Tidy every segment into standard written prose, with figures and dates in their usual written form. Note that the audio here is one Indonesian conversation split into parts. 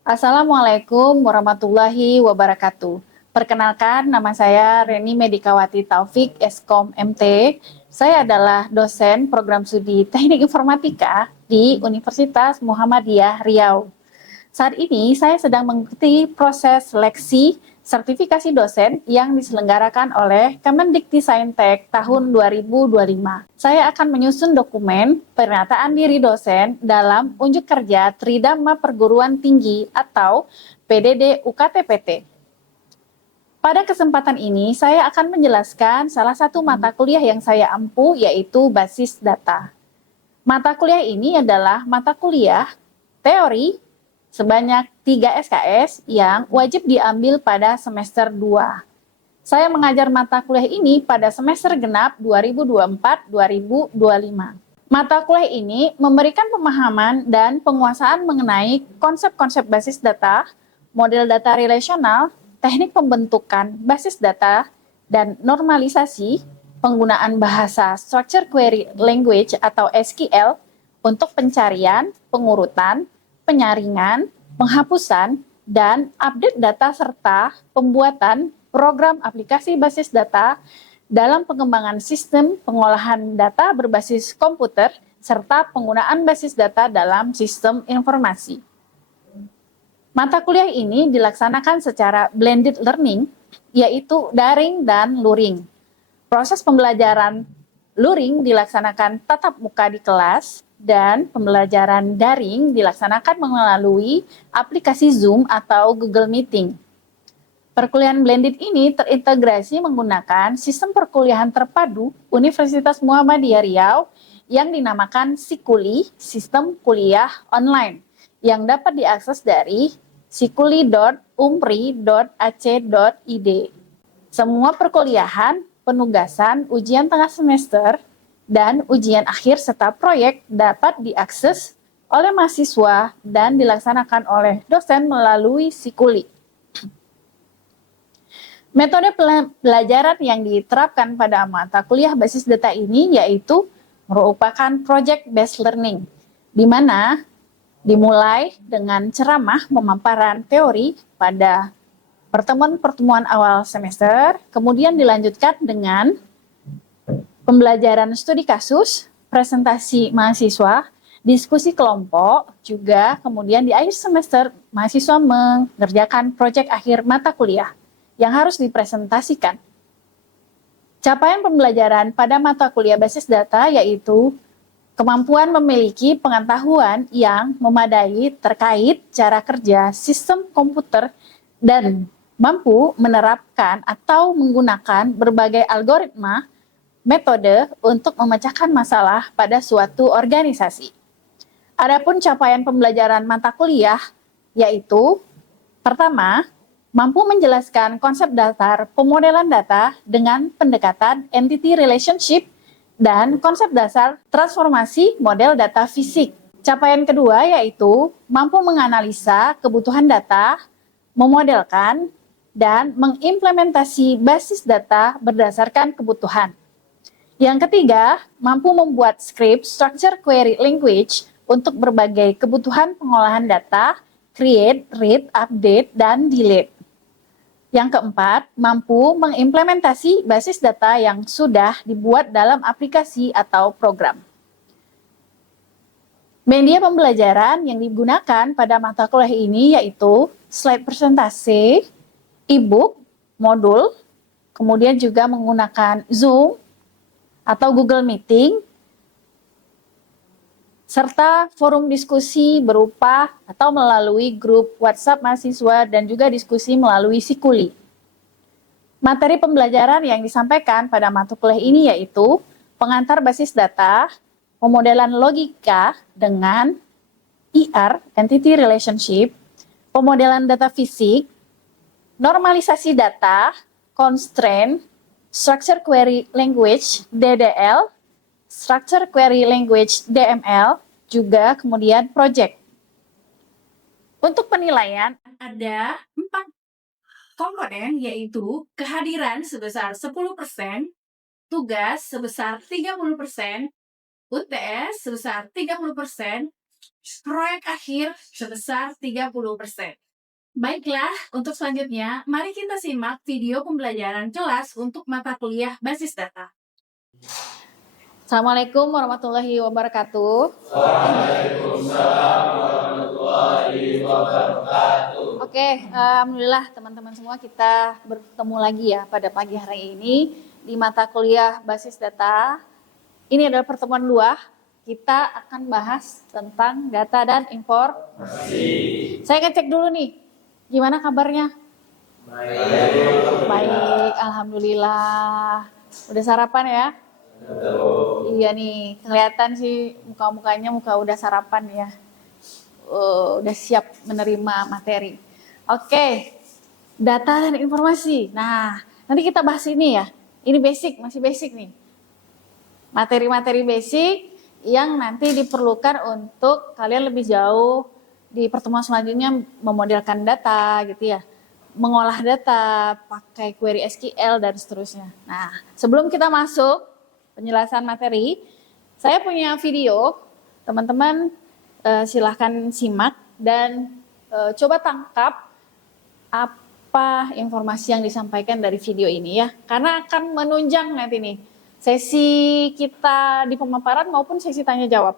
Assalamualaikum warahmatullahi wabarakatuh. Perkenalkan, nama saya Reni Medikawati Taufik, Eskom MT. Saya adalah dosen program studi Teknik Informatika di Universitas Muhammadiyah Riau. Saat ini saya sedang mengikuti proses seleksi sertifikasi dosen yang diselenggarakan oleh Kemendikbudristek tahun 2025. Saya akan menyusun dokumen pernyataan diri dosen dalam unjuk kerja Tridharma Perguruan Tinggi atau PDD UKT-PT. Pada kesempatan ini, saya akan menjelaskan salah satu mata kuliah yang saya ampu, yaitu basis data. Mata kuliah ini adalah mata kuliah teori sebanyak 3 SKS yang wajib diambil pada semester 2. Saya mengajar mata kuliah ini pada semester genap 2024-2025. Mata kuliah ini memberikan pemahaman dan penguasaan mengenai konsep-konsep basis data, model data relasional, teknik pembentukan basis data, dan normalisasi, penggunaan bahasa Structure Query Language atau SQL untuk pencarian, pengurutan, penyaringan, penghapusan, dan update data serta pembuatan program aplikasi basis data dalam pengembangan sistem pengolahan data berbasis komputer serta penggunaan basis data dalam sistem informasi. Mata kuliah ini dilaksanakan secara blended learning, yaitu daring dan luring. Proses pembelajaran luring dilaksanakan tatap muka di kelas dan pembelajaran daring dilaksanakan melalui aplikasi Zoom atau Google Meeting. Perkuliahan blended ini terintegrasi menggunakan sistem perkuliahan terpadu Universitas Muhammadiyah Riau yang dinamakan Sikuli, Sistem Kuliah Online, yang dapat diakses dari sikuli.umpri.ac.id. Semua perkuliahan, penugasan, ujian tengah semester, dan ujian akhir serta proyek dapat diakses oleh mahasiswa dan dilaksanakan oleh dosen melalui Sikuli. Metode pelajaran yang diterapkan pada mata kuliah basis data ini yaitu merupakan project-based learning, di mana dimulai dengan ceramah pemaparan teori pada pertemuan-pertemuan awal semester, kemudian dilanjutkan dengan pembelajaran studi kasus, presentasi mahasiswa, diskusi kelompok, juga kemudian di akhir semester mahasiswa mengerjakan proyek akhir mata kuliah yang harus dipresentasikan. Capaian pembelajaran pada mata kuliah basis data yaitu kemampuan memiliki pengetahuan yang memadai terkait cara kerja sistem komputer dan mampu menerapkan atau menggunakan berbagai algoritma metode untuk memecahkan masalah pada suatu organisasi. Adapun capaian pembelajaran mata kuliah yaitu pertama, mampu menjelaskan konsep dasar pemodelan data dengan pendekatan entity relationship dan konsep dasar transformasi model data fisik. Capaian kedua yaitu mampu menganalisa kebutuhan data, memodelkan, dan mengimplementasi basis data berdasarkan kebutuhan. Yang ketiga, mampu membuat script structure query language untuk berbagai kebutuhan pengolahan data, create, read, update, dan delete. Yang keempat, mampu mengimplementasi basis data yang sudah dibuat dalam aplikasi atau program. Media pembelajaran yang digunakan pada mata kuliah ini yaitu slide presentasi, e-book, modul, kemudian juga menggunakan Zoom atau Google Meeting, serta forum diskusi berupa atau melalui grup WhatsApp mahasiswa dan juga diskusi melalui Sikuli. Materi pembelajaran yang disampaikan pada mata kuliah ini yaitu pengantar basis data, pemodelan logika dengan ER, Entity Relationship, pemodelan data fisik, normalisasi data, constraint, Structure Query Language, DDL, Structure Query Language DML, juga kemudian project. Untuk penilaian ada 4 komponen yaitu kehadiran sebesar 10%, tugas sebesar 30%, UTS sebesar 30%, proyek akhir sebesar 30%. Baiklah, untuk selanjutnya, mari kita simak video pembelajaran kelas untuk mata kuliah basis data. Assalamualaikum warahmatullahi wabarakatuh. Waalaikumsalam warahmatullahi wabarakatuh. Oke, alhamdulillah teman-teman semua kita bertemu lagi ya pada pagi hari ini di mata kuliah basis data. Ini adalah pertemuan 2. Kita akan bahas tentang data dan informasi. Saya ngecek dulu nih, gimana kabarnya? Baik, alhamdulillah. Udah sarapan ya? Iya nih, kelihatan sih muka-mukanya udah sarapan ya. Udah siap menerima materi. Oke, data dan informasi. Nah, nanti kita bahas ini ya. Ini masih basic nih. Materi-materi basic yang nanti diperlukan untuk kalian lebih jauh di pertemuan selanjutnya memodelkan data gitu ya. Mengolah data, pakai query SQL dan seterusnya. Nah, sebelum kita masuk penjelasan materi, saya punya video, teman-teman silahkan simak dan coba tangkap apa informasi yang disampaikan dari video ini ya, karena akan menunjang nanti nih sesi kita di pemaparan maupun sesi tanya jawab.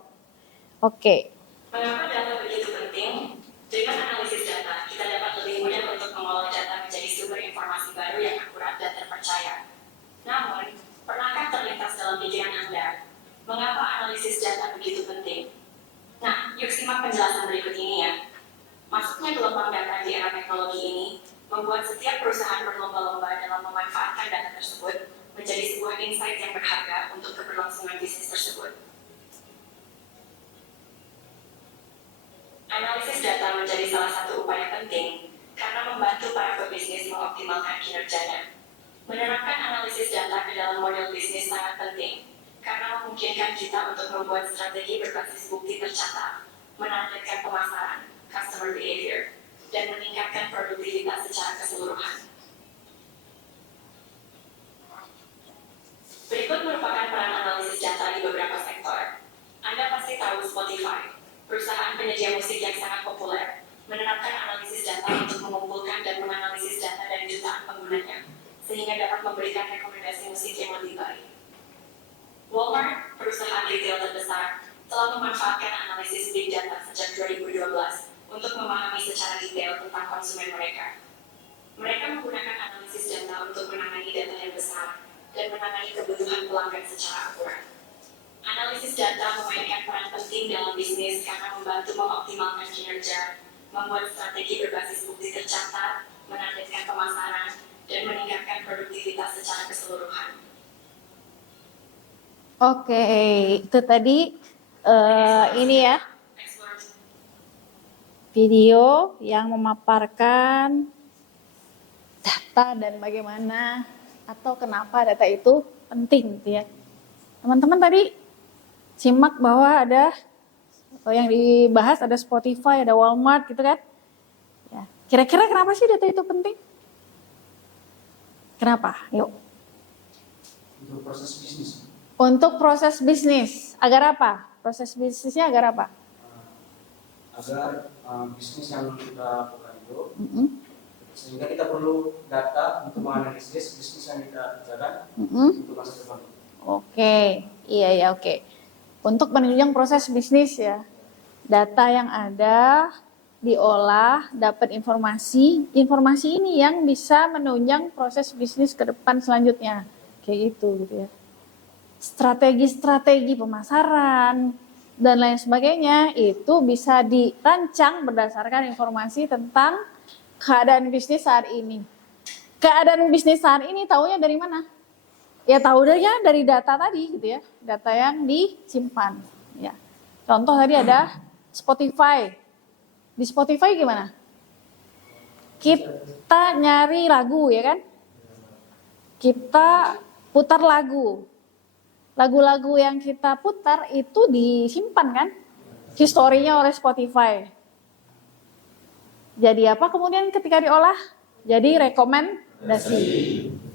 Oke. Mengapa data begitu penting? Dengan analisis data, kita dapat lebih mudah untuk mengolah data menjadi sumber informasi baru yang akurat dan terpercaya. Namun, pernahkah terlintas dalam pikiran Anda, mengapa analisis data begitu penting? Nah, yuk simak penjelasan berikut ini ya. Masuknya gelombang data di era teknologi ini membuat setiap perusahaan berlomba-lomba dalam memanfaatkan data tersebut menjadi sebuah insight yang berharga untuk keberlangsungan bisnis tersebut. Analisis data menjadi salah satu upaya penting karena membantu para pebisnis mengoptimalkan kinerjanya. Menerapkan analisis data ke dalam model bisnis sangat penting karena memungkinkan kita untuk membuat strategi berbasis bukti tercatat, menargetkan pemasaran, customer behavior, dan meningkatkan produktivitas secara keseluruhan. Berikut merupakan peran analisis data di beberapa sektor. Anda pasti tahu Spotify, perusahaan penyedia musik yang sangat populer, menerapkan analisis data untuk mengumpulkan dan menganalisis data dari jutaan penggunanya, sehingga dapat memberikan rekomendasi musik yang lebih baik. Walmart, perusahaan retail terbesar, telah memanfaatkan analisis big data sejak 2012 untuk memahami secara detail tentang konsumen mereka. Mereka menggunakan analisis data untuk menangani data yang besar dan menangani kebutuhan pelanggan secara akurat. Analisis data memainkan peran penting dalam bisnis karena membantu mengoptimalkan kinerja, membuat strategi berbasis bukti tercatat, menargetkan pemasaran, dan meningkatkan produktivitas secara keseluruhan. Oke, itu tadi ini ya video yang memaparkan data dan bagaimana atau kenapa data itu penting gitu ya. Teman-teman tadi simak bahwa ada yang dibahas, ada Spotify, ada Walmart gitu kan. Ya. Kira-kira kenapa sih data itu penting? Kenapa? Yuk. Untuk proses bisnis. Untuk proses bisnis. Agar apa? Proses bisnisnya agar apa? Agar bisnis yang kita lakukan itu, sehingga kita perlu data untuk menganalisis bisnis yang kita kerjakan untuk masa depan. Oke, iya ya, oke. Untuk menunjang proses bisnis ya, data yang ada diolah, dapat informasi ini yang bisa menunjang proses bisnis ke depan selanjutnya, kayak gitu ya. Strategi-strategi pemasaran dan lain sebagainya itu bisa dirancang berdasarkan informasi tentang keadaan bisnis saat ini. Keadaan bisnis saat ini taunya dari mana? Ya tahu dari data tadi gitu ya, data yang disimpan. Ya. Contoh tadi ada Spotify. Di Spotify gimana? Kita nyari lagu ya kan? Kita putar lagu. Lagu-lagu yang kita putar itu disimpan kan? Historinya oleh Spotify. Jadi apa kemudian ketika diolah? Jadi rekomendasi.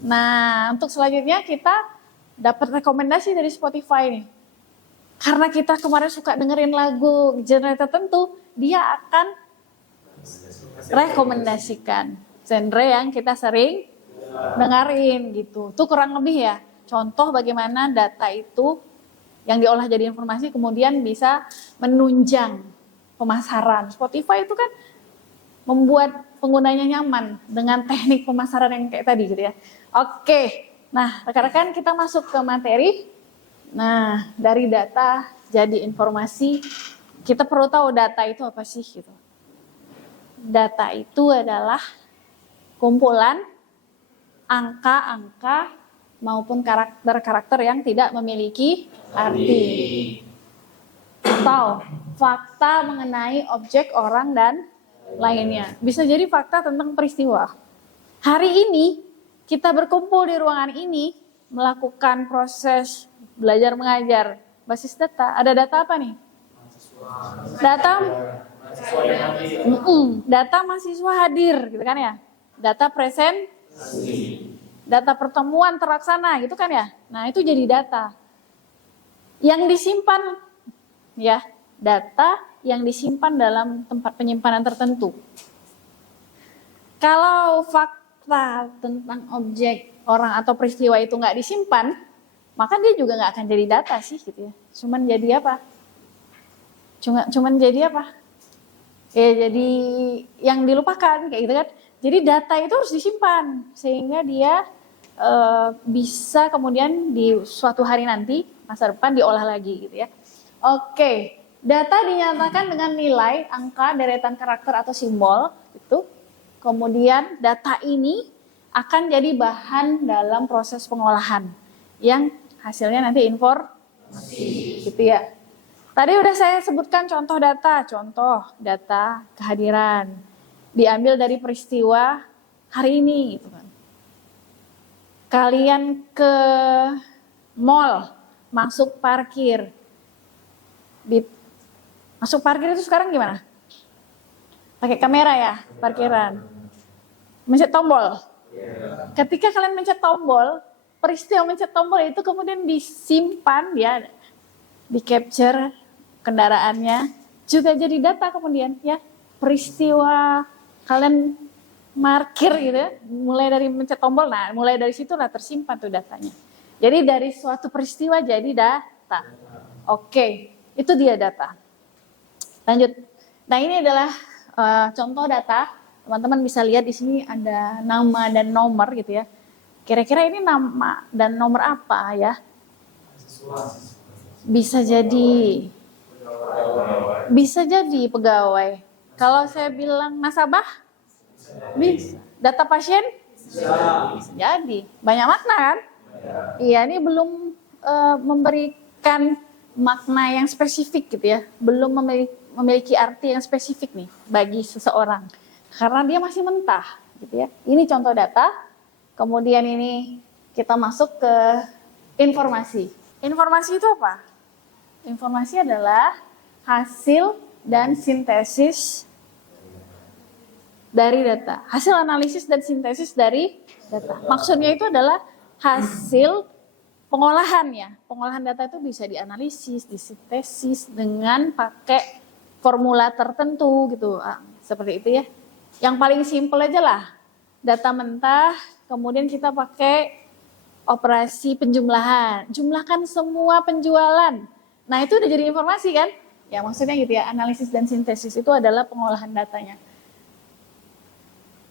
Nah, untuk selanjutnya kita dapat rekomendasi dari Spotify nih. Karena kita kemarin suka dengerin lagu genre tertentu, dia akan rekomendasikan genre yang kita sering dengerin gitu. Itu kurang lebih ya contoh bagaimana data itu yang diolah jadi informasi kemudian bisa menunjang pemasaran. Spotify itu kan membuat penggunanya nyaman dengan teknik pemasaran yang kayak tadi gitu ya. Oke, nah rekan-rekan kita masuk ke materi. Nah dari data jadi informasi, kita perlu tahu data itu apa sih gitu. Data itu adalah kumpulan angka-angka maupun karakter-karakter yang tidak memiliki arti atau fakta mengenai objek, orang, dan lainnya. Bisa jadi fakta tentang peristiwa. Hari ini kita berkumpul di ruangan ini melakukan proses belajar mengajar basis data. Ada data apa nih? Data mahasiswa hadir gitu kan ya. Data present, data pertemuan terlaksana gitu kan ya. Nah itu jadi data yang disimpan ya, data yang disimpan dalam tempat penyimpanan tertentu. Kalau fakta tentang objek, orang atau peristiwa itu nggak disimpan, maka dia juga nggak akan jadi data sih gitu ya. Cuman jadi apa? Cuman jadi apa? Ya jadi yang dilupakan kayak gitu kan. Jadi data itu harus disimpan sehingga dia bisa kemudian di suatu hari nanti masa depan diolah lagi gitu ya. Oke, data dinyatakan dengan nilai, angka, deretan karakter atau simbol itu. Kemudian data ini akan jadi bahan dalam proses pengolahan yang hasilnya nanti informasi gitu ya. Tadi udah saya sebutkan contoh data kehadiran diambil dari peristiwa hari ini gitu kan. Kalian ke mall, masuk parkir. Masuk parkir itu sekarang gimana? Pakai kamera ya, parkiran. Mencet tombol. Ketika kalian mencet tombol, peristiwa mencet tombol itu kemudian disimpan ya, di capture kendaraannya, juga jadi data kemudian ya. Peristiwa kalian markir gitu ya, mulai dari mencet tombol, nah mulai dari situ lah tersimpan tuh datanya. Jadi dari suatu peristiwa jadi data. Oke, itu dia data. Lanjut. Nah ini adalah contoh data. Teman-teman bisa lihat di sini ada nama dan nomor gitu ya. Kira-kira ini nama dan nomor apa ya? Bisa jadi pegawai. Kalau saya bilang nasabah, bisa. Data pasien, bisa jadi. Banyak makna kan? Iya, ini belum memberikan makna yang spesifik gitu ya. Belum memiliki arti yang spesifik nih bagi seseorang. Karena dia masih mentah gitu ya. Ini contoh data. Kemudian ini kita masuk ke informasi. Informasi itu apa? Informasi adalah hasil dan sintesis dari data. Hasil analisis dan sintesis dari data. Maksudnya itu adalah hasil pengolahan ya. Pengolahan data itu bisa dianalisis, disintesis dengan pakai formula tertentu gitu. Seperti itu ya. Yang paling simpel aja lah. Data mentah, kemudian kita pakai operasi penjumlahan. Jumlahkan semua penjualan. Nah itu udah jadi informasi kan? Ya maksudnya gitu ya, analisis dan sintesis itu adalah pengolahan datanya.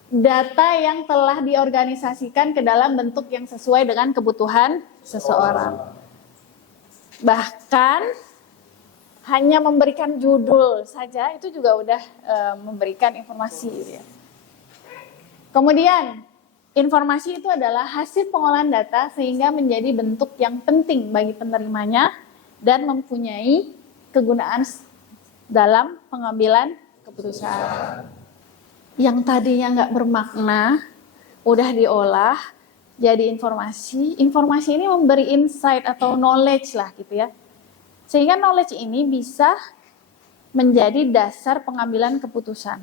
Data yang telah diorganisasikan ke dalam bentuk yang sesuai dengan kebutuhan seseorang. Bahkan hanya memberikan judul saja itu juga udah memberikan informasi gitu ya. Kemudian informasi itu adalah hasil pengolahan data sehingga menjadi bentuk yang penting bagi penerimanya dan mempunyai kegunaan dalam pengambilan keputusan. Yang tadinya nggak bermakna, udah diolah jadi informasi. Informasi ini memberi insight atau knowledge lah gitu ya. Sehingga knowledge ini bisa menjadi dasar pengambilan keputusan.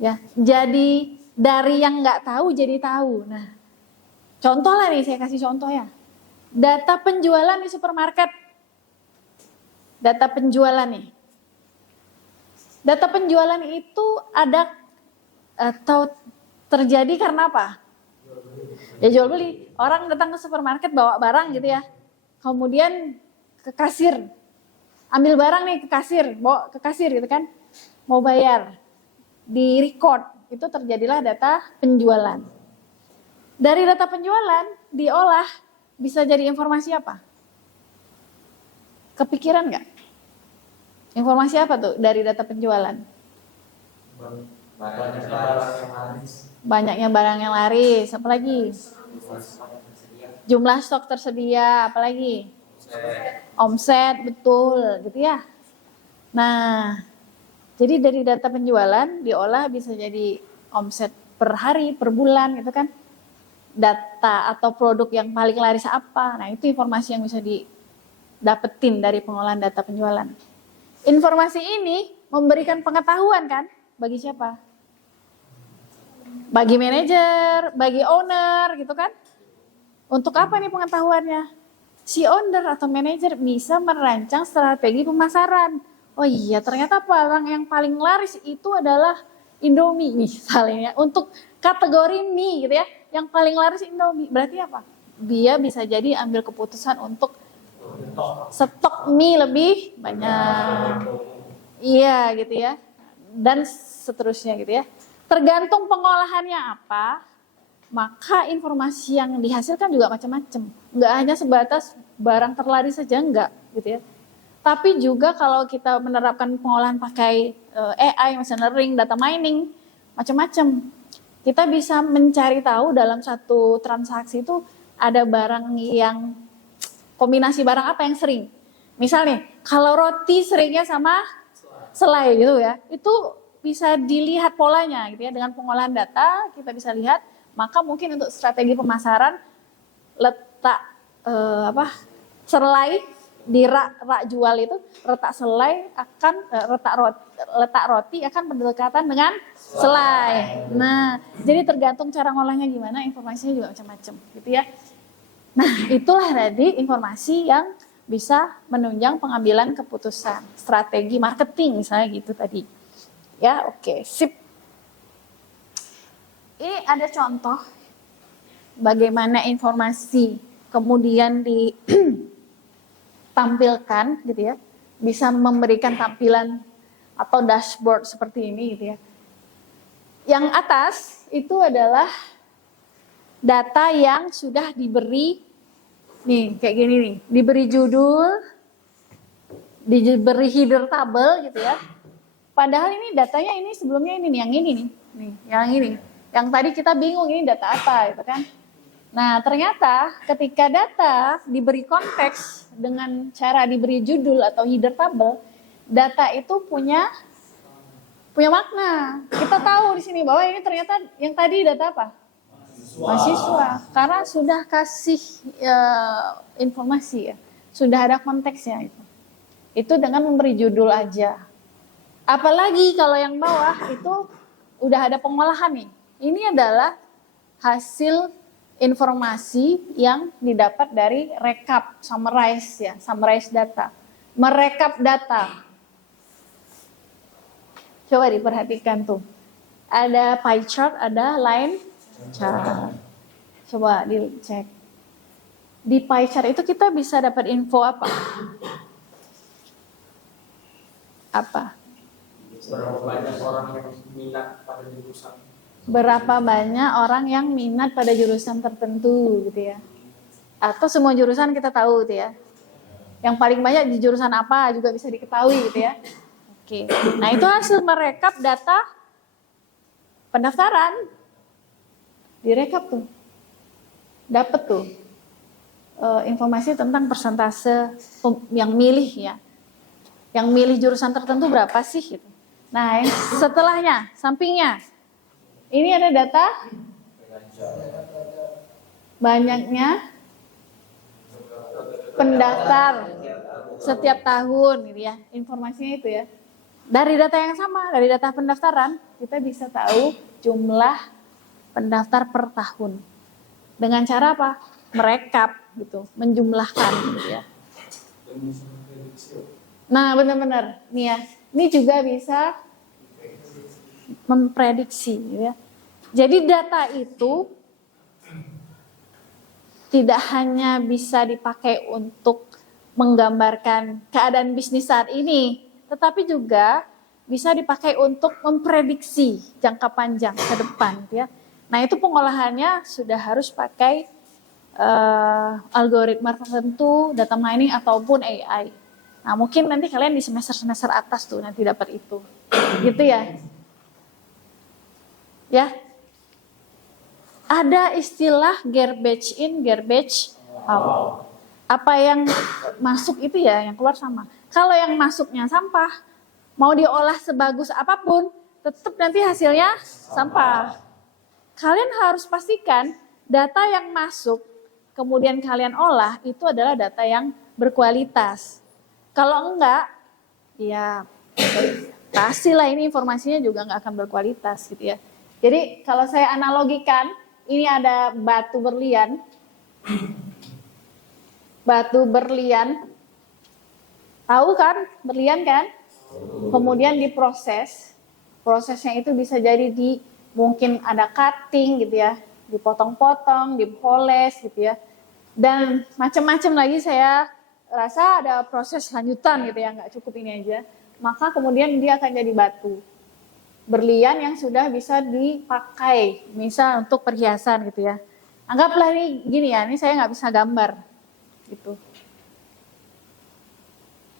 Ya, jadi dari yang nggak tahu jadi tahu. Nah, contoh lah nih saya kasih contoh ya. Data penjualan di supermarket Data penjualan nih. Data penjualan itu ada atau terjadi karena apa? Ya jual beli. Orang datang ke supermarket bawa barang gitu ya. Kemudian ke kasir. Ambil barang nih ke kasir, bawa ke kasir gitu kan. Mau bayar. Di record. Itu terjadilah data penjualan. Dari data penjualan diolah bisa jadi informasi apa? Kepikiran nggak? Informasi apa tuh dari data penjualan? Banyaknya barang yang laris, apalagi? Jumlah stok tersedia, apalagi? Omset, betul, gitu ya. Nah, jadi dari data penjualan diolah bisa jadi omset per hari, per bulan, gitu kan? Data atau produk yang paling laris apa? Nah, itu informasi yang bisa didapetin dari pengolahan data penjualan. Informasi ini memberikan pengetahuan kan? Bagi siapa? Bagi manajer, bagi owner gitu kan? Untuk apa nih pengetahuannya? Si owner atau manajer bisa merancang strategi pemasaran. Oh iya, ternyata barang yang paling laris itu adalah Indomie misalnya. Untuk kategori mie gitu ya, yang paling laris Indomie. Berarti apa? Dia bisa jadi ambil keputusan untuk stok mie lebih banyak. Iya gitu ya. Dan seterusnya gitu ya. Tergantung pengolahannya apa, maka informasi yang dihasilkan juga macam-macam. Enggak hanya sebatas barang terlaris saja, enggak gitu ya. Tapi juga kalau kita menerapkan pengolahan pakai AI, machine learning, data mining, macam-macam. Kita bisa mencari tahu dalam satu transaksi itu ada barang yang kombinasi barang apa yang sering. Misalnya, kalau roti seringnya sama selai gitu ya, itu bisa dilihat polanya gitu ya. Dengan pengolahan data kita bisa lihat, maka mungkin untuk strategi pemasaran letak selai di rak jual itu, letak selai akan letak roti akan berdekatan dengan selai. Nah, jadi tergantung cara ngolahnya gimana, informasinya juga macam-macam gitu ya. Nah, itulah tadi informasi yang bisa menunjang pengambilan keputusan, strategi marketing misalnya gitu tadi. Ya, oke, sip. Ini ada contoh bagaimana informasi kemudian ditampilkan gitu ya, bisa memberikan tampilan atau dashboard seperti ini gitu ya. Yang atas itu adalah data yang sudah diberi nih kayak gini nih, diberi judul, diberi header tabel gitu ya. Padahal ini datanya ini sebelumnya ini nih, yang ini nih, yang ini. Yang tadi kita bingung ini data apa gitu kan. Nah, ternyata ketika data diberi konteks dengan cara diberi judul atau header tabel, data itu punya makna. Kita tahu di sini bahwa ini ternyata yang tadi data apa? Mahasiswa, karena sudah kasih informasi ya, sudah ada konteksnya itu. Itu dengan memberi judul aja. Apalagi kalau yang bawah itu udah ada pengolahan nih. Ini adalah hasil informasi yang didapat dari rekap, summarize ya, summarize data, merekap data. Coba diperhatikan tuh, ada pie chart, ada line chart. Coba dicek. Di pie chart itu kita bisa dapat info apa? Apa? Berapa banyak orang yang minat pada jurusan? Berapa banyak orang yang minat pada jurusan tertentu gitu ya? Atau semua jurusan kita tahu gitu ya? Yang paling banyak di jurusan apa juga bisa diketahui gitu ya? Oke. Nah, itu hasil merekap data pendaftaran. Direkap tuh, dapat tuh informasi tentang persentase yang milih ya, yang milih jurusan tertentu berapa sih gitu. Nah, setelahnya, sampingnya, ini ada data banyaknya pendaftar setiap tahun gitu ya, informasinya itu ya. Dari data yang sama, dari data pendaftaran, kita bisa tahu jumlah pendaftar per tahun. Dengan cara apa? Merekap gitu, menjumlahkan gitu ya. Nah, benar-benar. Nih ya, ini juga bisa memprediksi ya. Jadi data itu tidak hanya bisa dipakai untuk menggambarkan keadaan bisnis saat ini, tetapi juga bisa dipakai untuk memprediksi jangka panjang ke depan ya. Nah, itu pengolahannya sudah harus pakai algoritma tertentu, data mining ataupun AI. Nah, mungkin nanti kalian di semester-semester atas tuh nanti dapat itu. Gitu ya. Ya. Ada istilah garbage in, garbage out. Apa yang masuk itu ya yang keluar sama. Kalau yang masuknya sampah, mau diolah sebagus apapun, tetap nanti hasilnya sampah. Kalian harus pastikan data yang masuk, kemudian kalian olah, itu adalah data yang berkualitas. Kalau enggak, ya pastilah ini informasinya juga enggak akan berkualitas gitu ya. Jadi kalau saya analogikan, ini ada batu berlian. Batu berlian. Tahu kan berlian kan? Kemudian diproses. Prosesnya itu bisa jadi mungkin ada cutting gitu ya. Dipotong-potong, dipoles gitu ya. Dan macam-macam lagi saya rasa ada proses lanjutan gitu ya. Nggak cukup ini aja. Maka kemudian dia akan jadi batu berlian yang sudah bisa dipakai, misal untuk perhiasan gitu ya. Anggaplah ini gini ya, ini saya nggak bisa gambar gitu.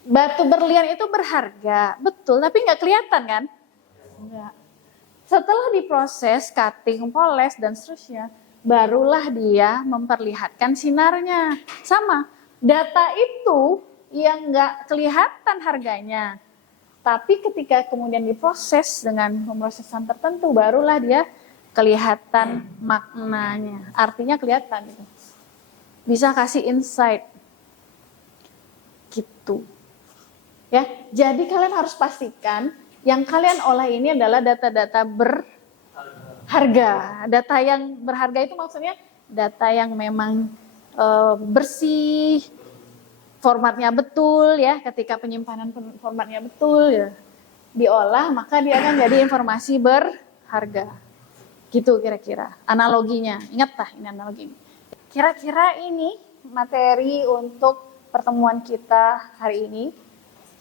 Batu berlian itu berharga, betul, tapi nggak kelihatan kan? Enggak. Setelah diproses, cutting, poles dan seterusnya, barulah dia memperlihatkan sinarnya. Sama, data itu yang nggak kelihatan harganya. Tapi ketika kemudian diproses dengan pemrosesan tertentu, barulah dia kelihatan maknanya. Artinya kelihatan gitu. Bisa kasih insight. Gitu. Ya, jadi kalian harus pastikan yang kalian olah ini adalah data-data berharga. Data yang berharga itu maksudnya data yang memang bersih, formatnya betul ya, ketika penyimpanan formatnya betul ya, diolah maka dia akan jadi informasi berharga. Gitu kira-kira analoginya. Ingatlah ini analogi. Kira-kira ini materi untuk pertemuan kita hari ini.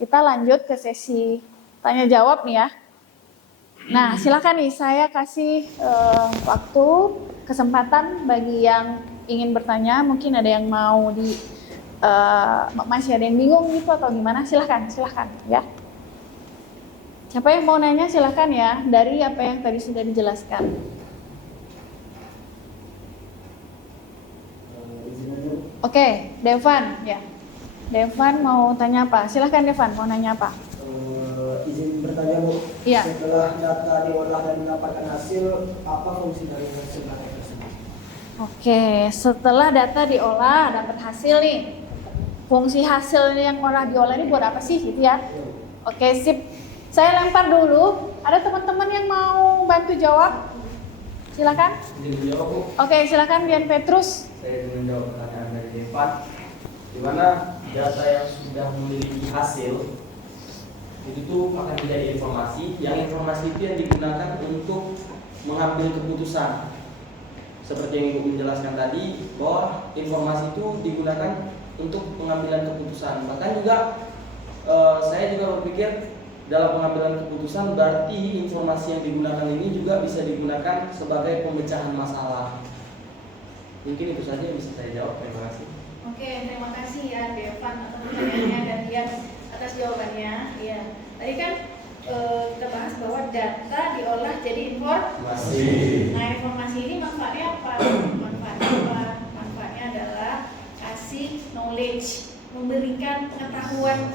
Kita lanjut ke sesi tanya jawab nih ya. Nah, silakan nih saya kasih waktu, kesempatan bagi yang ingin bertanya. Mungkin ada yang mau masih ada yang bingung gitu atau gimana, silahkan ya. Siapa yang mau nanya silahkan ya, dari apa yang tadi sudah dijelaskan. Oke, Devan ya. Devan mau tanya apa? Silahkan Devan, mau nanya apa? Izin bertanya Bu, Iya. Setelah data diolah dan mendapatkan hasil, apa fungsi dari hasil data tersebut? Oke, setelah data diolah dapat hasil nih. Fungsi hasil yang diolah ini buat apa sih gitu ya? Oke, sip. Saya lempar dulu. Ada teman-teman yang mau bantu jawab? Silakan. Izin menjawab Bu. Oke, silakan Dian Petrus. Saya ingin menjawab pertanyaan dari Devan, di mana data yang sudah memiliki hasil itu tuh akan menjadi informasi itu yang digunakan untuk mengambil keputusan. Seperti yang Ibu menjelaskan tadi, bahwa informasi itu digunakan untuk pengambilan keputusan. Bahkan juga saya juga berpikir dalam pengambilan keputusan berarti informasi yang digunakan ini juga bisa digunakan sebagai pemecahan masalah. Mungkin itu saja yang bisa saya jawab. Terima kasih. Oke, terima kasih ya Devan atas pertanyaannya dan Dian atas jawabannya. Ya, tadi kan kita bahas bahwa data diolah jadi informasi. Nah, informasi ini manfaatnya apa? Manfaatnya adalah kasih knowledge, memberikan pengetahuan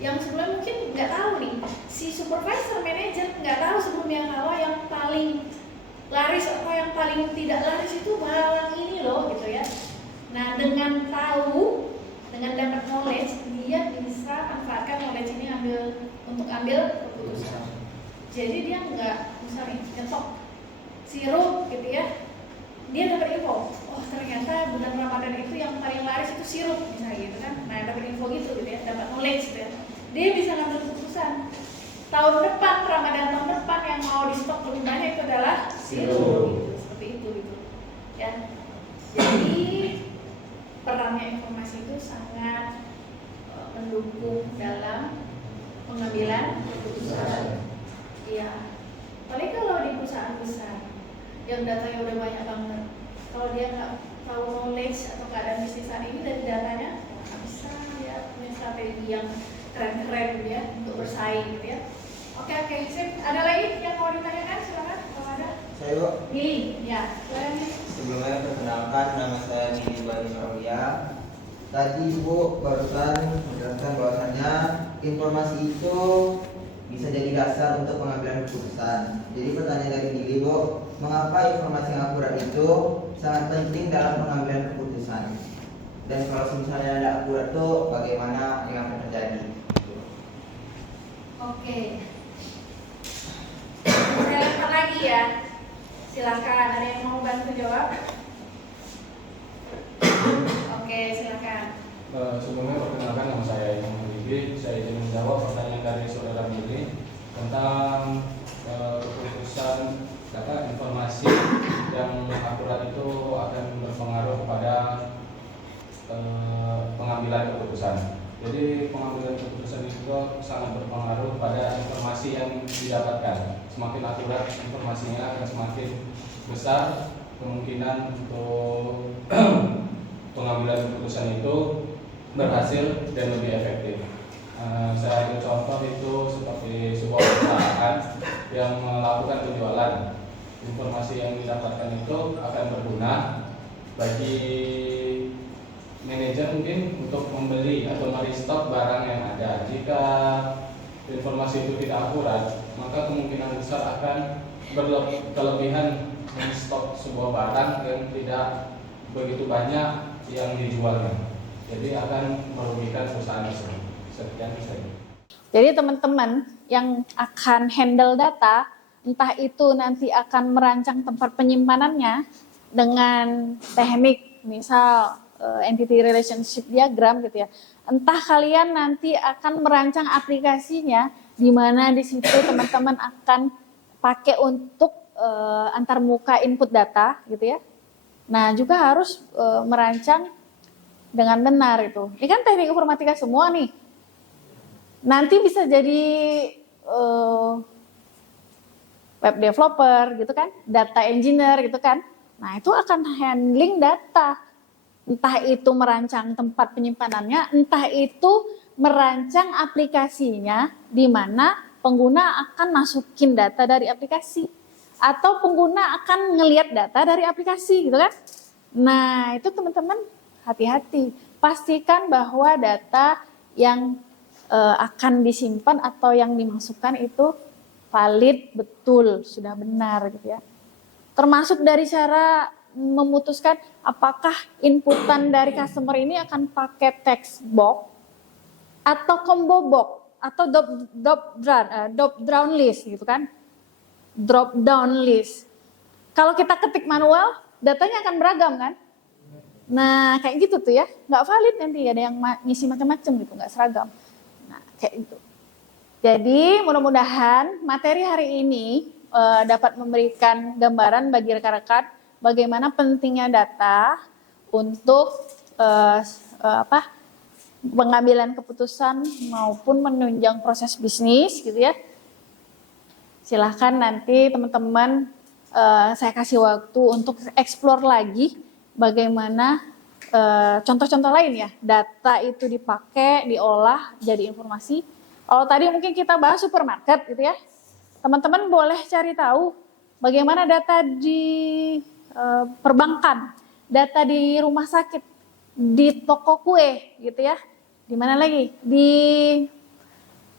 yang sebelumnya mungkin nggak tahu nih. Si supervisor, manager nggak tahu sebelumnya kalau yang paling laris atau yang paling tidak laris itu barang ini loh gitu ya. Nah, dengan tahu, dengan dapat knowledge, dia bisa manfaatkan knowledge ini untuk ambil keputusan. Jadi dia nggak misalnya nyetok sirup gitu ya, dia dapat info, oh ternyata bulan Ramadan itu yang paling laris itu sirup misalnya gitu kan. Nah, dapat info gitu ya, dapat knowledge gitu ya. Dia tahun depan, Ramadan tahun depan yang mau di stok lebih banyak itu adalah zero, gitu. Seperti itu gitu. Ya. Jadi perannya informasi itu sangat mendukung dalam pengambilan keputusan. Iya. Apalagi kalau di perusahaan besar yang datanya udah banyak banget. Kalau dia nggak tahu knowledge atau keadaan bisnis hari ini dari datanya, nggak bisa ya punya strategi yang keren-keren gitu ya untuk bersaing gitu ya. Oke, sip. Ada lagi yang mau ditanyakan? Silakan kalau ada. Saya Bu. Gili, ya. Silakan. Sebelumnya perkenalkan, nama saya Gili Bani Aulia. Tadi Bu barusan menjelaskan bahwasannya informasi itu bisa jadi dasar untuk pengambilan keputusan. Jadi pertanyaan dari Gili Bu, mengapa informasi yang akurat itu sangat penting dalam pengambilan keputusan? Dan kalau misalnya tidak akurat itu bagaimana yang akan terjadi? Oke. Saya lempar lagi ya. Silakan, ada yang mau bantu jawab? Oke, silakan. Sebelumnya perkenalkan, nama saya Imam Habibie. Saya ingin menjawab pertanyaan dari saudara Billy tentang keputusan data informasi yang akurat itu akan berpengaruh kepada pengambilan keputusan. Jadi pengambilan keputusan itu sangat berpengaruh pada informasi yang didapatkan. Semakin akurat informasinya akan semakin besar kemungkinan untuk pengambilan keputusan itu berhasil dan lebih efektif. Saya ambil contoh itu seperti sebuah perusahaan yang melakukan penjualan. Informasi yang didapatkan itu akan berguna bagi manajer mungkin untuk membeli atau merestock barang yang ada. Jika informasi itu tidak akurat, maka kemungkinan besar akan berlebihan menstok sebuah barang yang tidak begitu banyak yang dijualnya. Jadi akan merugikan perusahaan tersebut. Sekian saja. Jadi teman-teman yang akan handle data, entah itu nanti akan merancang tempat penyimpanannya dengan teknik misal entity relationship diagram gitu ya. Entah kalian nanti akan merancang aplikasinya di mana di situ teman-teman akan pakai untuk antarmuka input data gitu ya. Nah, juga harus merancang dengan benar itu. Ini kan teknik informatika semua nih. Nanti bisa jadi web developer gitu kan, data engineer gitu kan. Nah, itu akan handling data. Entah itu merancang tempat penyimpanannya, entah itu merancang aplikasinya di mana pengguna akan masukin data dari aplikasi atau pengguna akan ngelihat data dari aplikasi gitu kan. Nah, itu teman-teman hati-hati. Pastikan bahwa data yang akan disimpan atau yang dimasukkan itu valid, betul, sudah benar gitu ya. Termasuk dari cara memutuskan apakah inputan dari customer ini akan pakai text box atau combo box atau drop down list gitu kan. Drop down list. Kalau kita ketik manual, datanya akan beragam kan? Nah, kayak gitu tuh ya. Nggak valid nanti, ada yang ngisi macam-macam gitu, nggak seragam. Nah, kayak gitu. Jadi, mudah-mudahan materi hari ini dapat memberikan gambaran bagi rekan-rekan bagaimana pentingnya data untuk pengambilan keputusan maupun menunjang proses bisnis gitu ya. Silahkan nanti teman-teman saya kasih waktu untuk explore lagi bagaimana contoh-contoh lain ya, data itu dipakai, diolah jadi informasi. Kalau tadi mungkin kita bahas supermarket gitu ya, teman-teman boleh cari tahu bagaimana data di perbankan, data di rumah sakit, di toko kue gitu ya, di mana lagi, di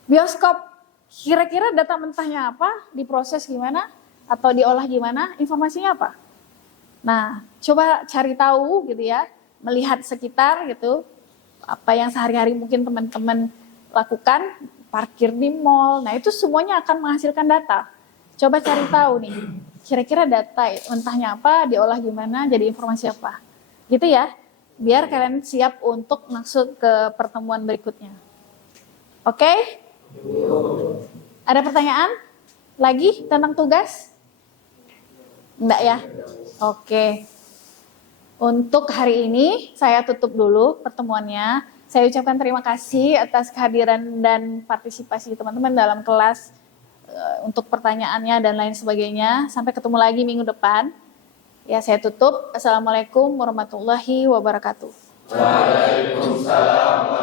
bioskop. Kira-kira data mentahnya apa, diproses gimana, atau diolah gimana, informasinya apa? Nah, coba cari tahu gitu ya, melihat sekitar gitu, apa yang sehari-hari mungkin teman-teman lakukan, parkir di mall, nah itu semuanya akan menghasilkan data. Coba cari tahu nih, kira-kira data mentahnya apa, diolah gimana, jadi informasi apa. Gitu ya, biar kalian siap untuk masuk ke pertemuan berikutnya. Oke? Ada pertanyaan lagi tentang tugas? Enggak ya? Oke. Untuk hari ini saya tutup dulu pertemuannya. Saya ucapkan terima kasih atas kehadiran dan partisipasi teman-teman dalam kelas untuk pertanyaannya dan lain sebagainya. Sampai ketemu lagi minggu depan. Ya, saya tutup. Assalamualaikum warahmatullahi wabarakatuh. Waalaikumsalam